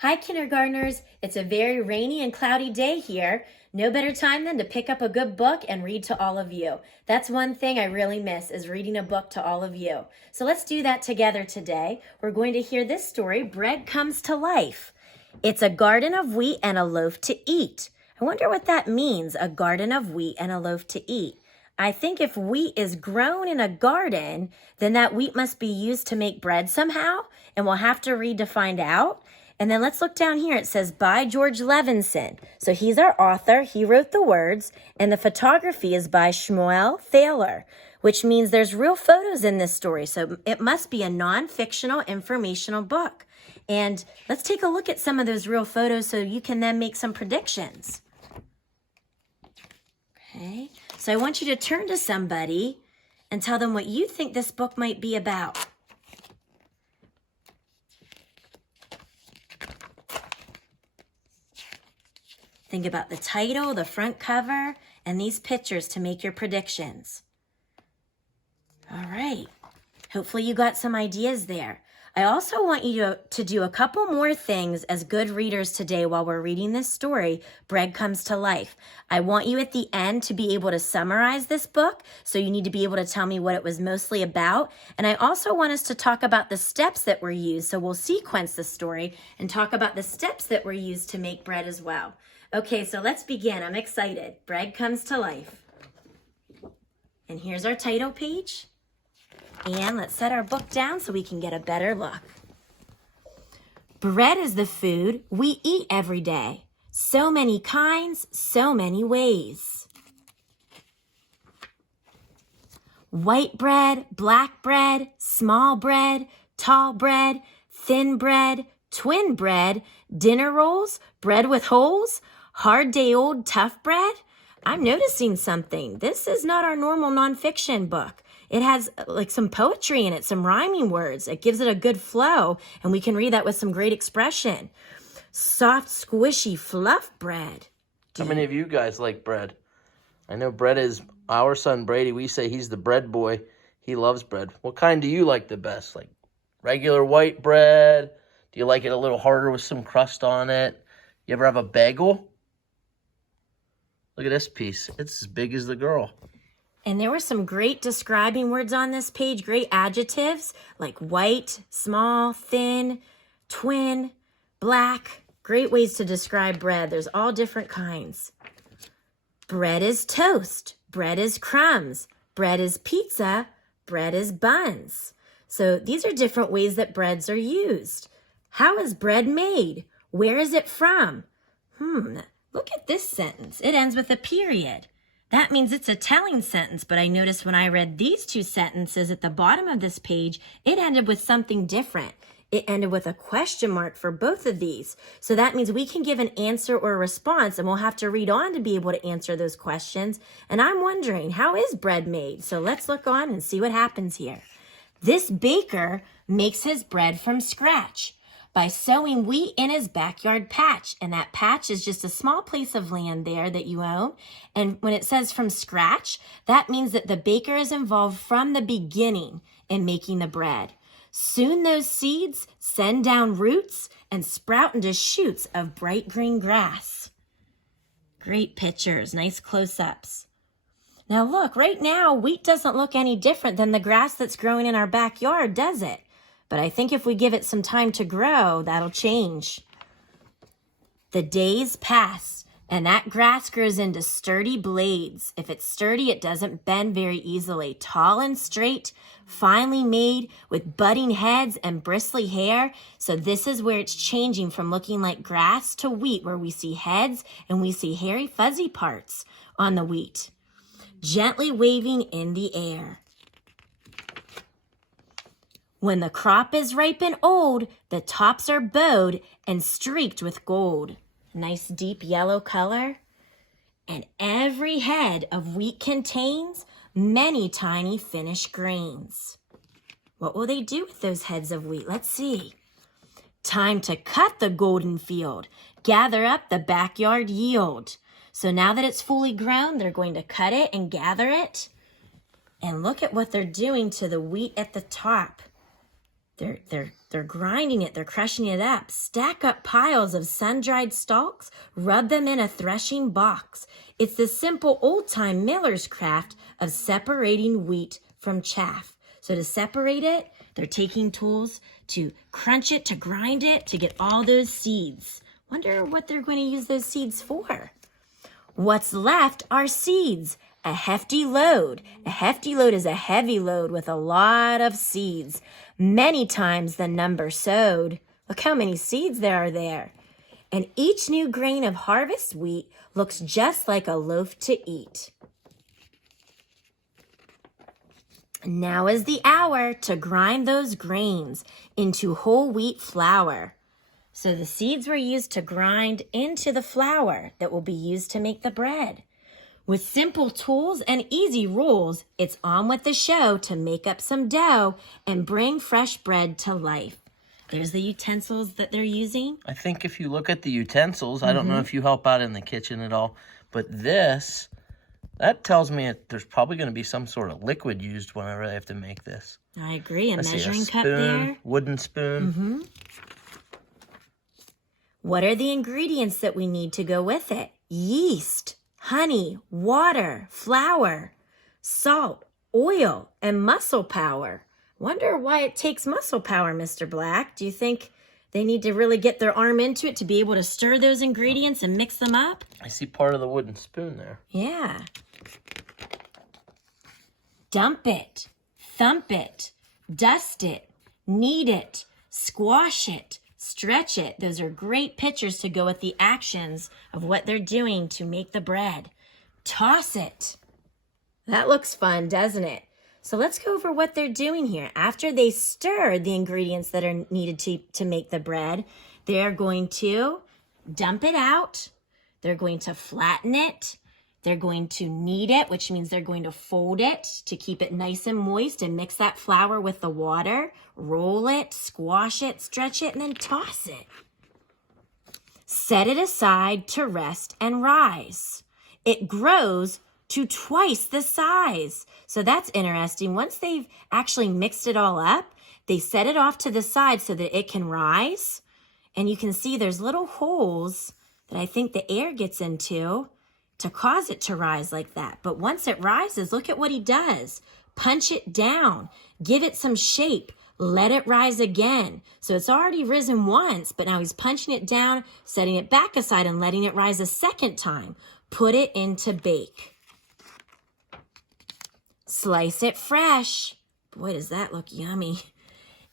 Hi, kindergartners. It's a very rainy and cloudy day here. No better time than to pick up a good book and read to all of you. That's one thing I really miss is reading a book to all of you. So let's do that together today. We're going to hear this story, Bread Comes to Life. It's a garden of wheat and a loaf to eat. I wonder what that means, a garden of wheat and a loaf to eat. I think if wheat is grown in a garden, then that wheat must be used to make bread somehow, and we'll have to read to find out. And then let's look down here. It says by George Levenson. So he's our author. He wrote the words, and the photography is by Shmuel Thaler, which means there's real photos in this story. So it must be a non-fictional informational book. And let's take a look at some of those real photos so you can then make some predictions. Okay, so I want you to turn to somebody and tell them what you think this book might be about. Think about the title, the front cover, and these pictures to make your predictions. All right, hopefully you got some ideas there. I also want you to do a couple more things as good readers today while we're reading this story, Bread Comes to Life. I want you at the end to be able to summarize this book, so you need to be able to tell me what it was mostly about. And I also want us to talk about the steps that were used, so we'll sequence the story and talk about the steps that were used to make bread as well. Okay, so let's begin. I'm excited. Bread Comes to Life. And here's our title page. And let's set our book down so we can get a better look. Bread is the food we eat every day. So many kinds, so many ways. White bread, black bread, small bread, tall bread, thin bread, twin bread, dinner rolls, bread with holes, hard day old tough bread. I'm noticing something. This is not our normal nonfiction book. It has like some poetry in it, some rhyming words. It gives it a good flow, and we can read that with some great expression. Soft, squishy, fluff bread. How many of you guys like bread? I know bread is our son Brady. We say he's the bread boy. He loves bread. What kind do you like the best? Like regular white bread? Do you like it a little harder with some crust on it? You ever have a bagel? Look at this piece. It's as big as the girl. And there were some great describing words on this page, great adjectives like white, small, thin, twin, black. Great ways to describe bread. There's all different kinds. Bread is toast. Bread is crumbs. Bread is pizza. Bread is buns. So these are different ways that breads are used. How is bread made? Where is it from? Look at this sentence. It ends with a period. That means it's a telling sentence, but I noticed when I read these two sentences at the bottom of this page, it ended with something different. It ended with a question mark for both of these. So that means we can give an answer or a response, and we'll have to read on to be able to answer those questions. And I'm wondering, how is bread made? So let's look on and see what happens here. This baker makes his bread from scratch by sowing wheat in his backyard patch. And that patch is just a small place of land there that you own. And when it says from scratch, that means that the baker is involved from the beginning in making the bread. Soon those seeds send down roots and sprout into shoots of bright green grass. Great pictures, nice close-ups. Now look, right now, wheat doesn't look any different than the grass that's growing in our backyard, does it? But I think if we give it some time to grow, that'll change. The days pass, and that grass grows into sturdy blades. If it's sturdy, it doesn't bend very easily. Tall and straight, finely made, with budding heads and bristly hair. So this is where it's changing from looking like grass to wheat, where we see heads and we see hairy, fuzzy parts on the wheat. Gently waving in the air. When the crop is ripe and old, the tops are bowed and streaked with gold. Nice deep yellow color. And every head of wheat contains many tiny finished grains. What will they do with those heads of wheat? Let's see. Time to cut the golden field, gather up the backyard yield. So now that it's fully grown, they're going to cut it and gather it. And look at what they're doing to the wheat at the top. They're grinding it, they're crushing it up. Stack up piles of sun-dried stalks, rub them in a threshing box. It's the simple old-time miller's craft of separating wheat from chaff. So to separate it, they're taking tools to crunch it, to grind it, to get all those seeds. Wonder what they're going to use those seeds for. What's left are seeds, a hefty load. A hefty load is a heavy load with a lot of seeds, many times the number sowed. Look how many seeds there are there. And each new grain of harvest wheat looks just like a loaf to eat. Now is the hour to grind those grains into whole wheat flour. So the seeds were used to grind into the flour that will be used to make the bread. With simple tools and easy rules, it's on with the show to make up some dough and bring fresh bread to life. There's the utensils that they're using. I think if you look at the utensils, I don't know if you help out in the kitchen at all, but that tells me there's probably going to be some sort of liquid used whenever they have to make this. I agree. A measuring cup there. Wooden spoon. What are the ingredients that we need to go with it? Yeast, honey, water, flour, salt, oil, and muscle power. Wonder why it takes muscle power, Mr. Black. Do you think they need to really get their arm into it to be able to stir those ingredients and mix them up? I see part of the wooden spoon there. Yeah. Dump it, thump it, dust it, knead it, squash it, stretch it. Those are great pictures to go with the actions of what they're doing to make the bread. Toss it. That looks fun, doesn't it? So let's go over what they're doing here. After they stir the ingredients that are needed to make the bread, they're going to dump it out. They're going to flatten it. They're going to knead it, which means they're going to fold it to keep it nice and moist and mix that flour with the water. Roll it, squash it, stretch it, and then toss it. Set it aside to rest and rise. It grows to twice the size. So that's interesting. Once they've actually mixed it all up, they set it off to the side so that it can rise. And you can see there's little holes that I think the air gets into to cause it to rise like that. But once it rises, look at what he does. Punch it down, give it some shape, let it rise again. So it's already risen once, but now he's punching it down, setting it back aside and letting it rise a second time. Put it into bake. Slice it fresh. Boy, does that look yummy.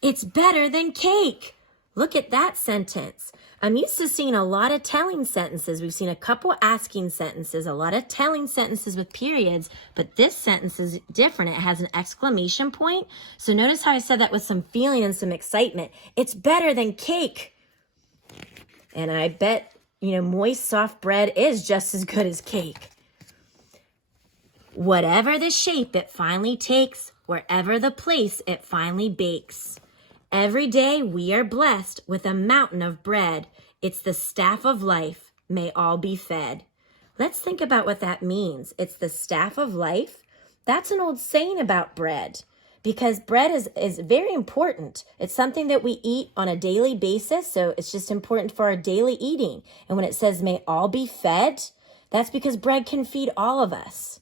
It's better than cake. Look at that sentence. I'm used to seeing a lot of telling sentences. We've seen a couple asking sentences, a lot of telling sentences with periods, but this sentence is different. It has an exclamation point. So notice how I said that with some feeling and some excitement. It's better than cake. And I bet, moist, soft bread is just as good as cake. Whatever the shape it finally takes, wherever the place it finally bakes. Every day we are blessed with a mountain of bread. It's the staff of life. May all be fed. Let's think about what that means. It's the staff of life. That's an old saying about bread because bread is very important. It's something that we eat on a daily basis, so it's just important for our daily eating. And when it says may all be fed, that's because bread can feed all of us.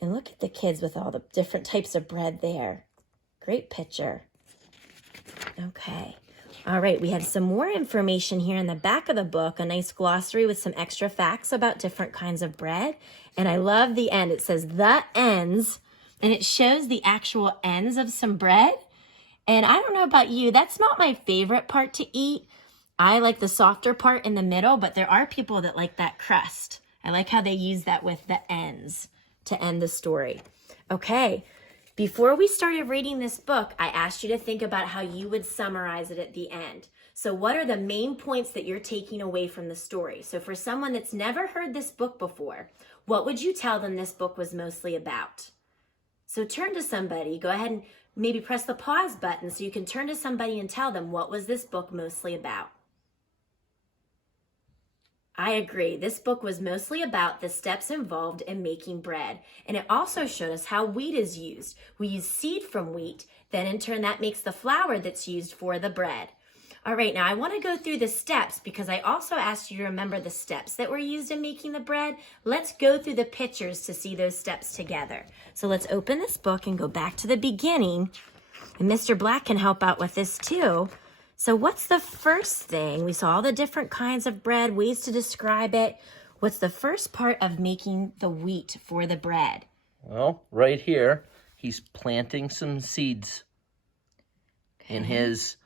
And look at the kids with all the different types of bread there. Great picture. Okay. All right. We have some more information here in the back of the book, a nice glossary with some extra facts about different kinds of bread. And I love the end. It says the ends, and it shows the actual ends of some bread. And I don't know about you, that's not my favorite part to eat. I like the softer part in the middle, but there are people that like that crust. I like how they use that with the ends to end the story. Okay. Before we started reading this book, I asked you to think about how you would summarize it at the end. So what are the main points that you're taking away from the story? So for someone that's never heard this book before, what would you tell them this book was mostly about? So turn to somebody. Go ahead and maybe press the pause button so you can turn to somebody and tell them what was this book mostly about. I agree. This book was mostly about the steps involved in making bread. And it also showed us how wheat is used. We use seed from wheat, then in turn that makes the flour that's used for the bread. All right, now I want to go through the steps because I also asked you to remember the steps that were used in making the bread. Let's go through the pictures to see those steps together. So let's open this book and go back to the beginning. And Mr. Black can help out with this too. So what's the first thing? We saw all the different kinds of bread, ways to describe it. What's the first part of making the wheat for the bread? Well, right here, he's planting some seeds in his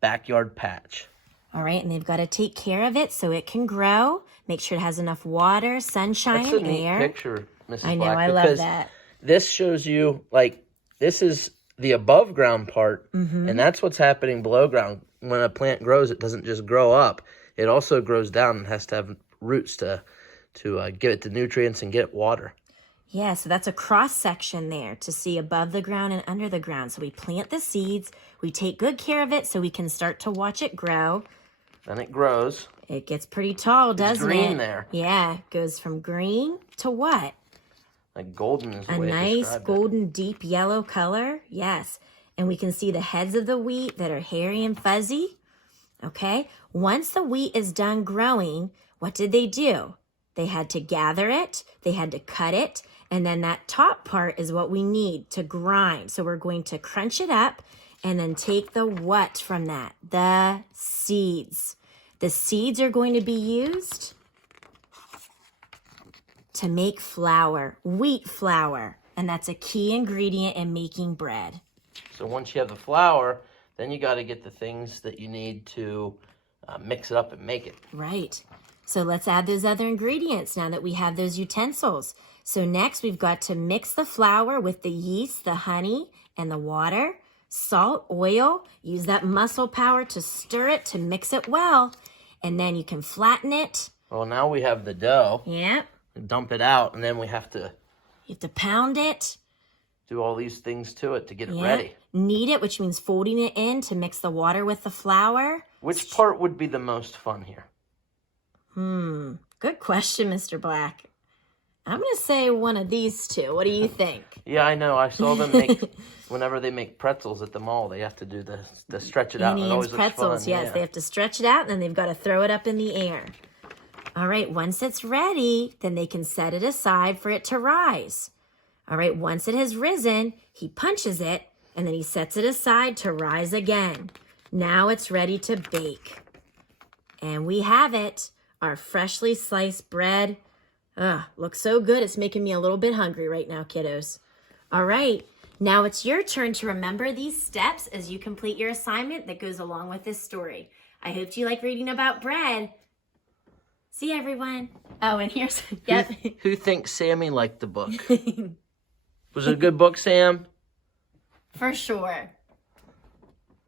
backyard patch. All right, and they've got to take care of it so it can grow. Make sure it has enough water, sunshine, That's a and neat air. picture, Mrs. I know, Black, I love that. This shows you, like, this is the above ground part, and that's what's happening below ground. When a plant grows, it doesn't just grow up. It also grows down and has to have roots to give it the nutrients and get water. Yeah, so that's a cross section there to see above the ground and under the ground. So we plant the seeds, we take good care of it so we can start to watch it grow. Then it grows. It gets pretty tall, doesn't it? It's green there. Yeah, it goes from green to what? Like golden is the A way to nice describe it. golden deep yellow color. Yes. And we can see the heads of the wheat that are hairy and fuzzy. Okay. Once the wheat is done growing, what did they do? They had to gather it. They had to cut it. And then that top part is what we need to grind. So we're going to crunch it up and then take the what from that? The seeds. The seeds are going to be used to make flour, wheat flour. And that's a key ingredient in making bread. So once you have the flour, then you got to get the things that you need to mix it up and make it. Right. So let's add those other ingredients now that we have those utensils. So next we've got to mix the flour with the yeast, the honey, and the water. Salt, oil, use that muscle power to stir it, to mix it well. And then you can flatten it. Well, now we have the dough. Yep. Dump it out, and then we have to You have to pound it. do all these things to it to get it Yeah. ready. Knead it, which means folding it in to mix the water with the flour. Which part would be the most fun here? Good question, Mr. Black. I'm going to say one of these two. What do you think? Yeah, I know. I saw them make, whenever they make pretzels at the mall, they have to do the stretch it out. And it Annie's always looks pretzels, fun. yes. Yeah. They have to stretch it out, and then they've got to throw it up in the air. All right, once it's ready, then they can set it aside for it to rise. All right, once it has risen, he punches it, and then he sets it aside to rise again. Now it's ready to bake. And we have it, our freshly sliced bread. Looks so good. It's making me a little bit hungry right now, kiddos. All right, now it's your turn to remember these steps as you complete your assignment that goes along with this story. I hope you like reading about bread. See everyone. Oh, and here's, yep. Who thinks Sammy liked the book? Was it a good book, Sam? For sure.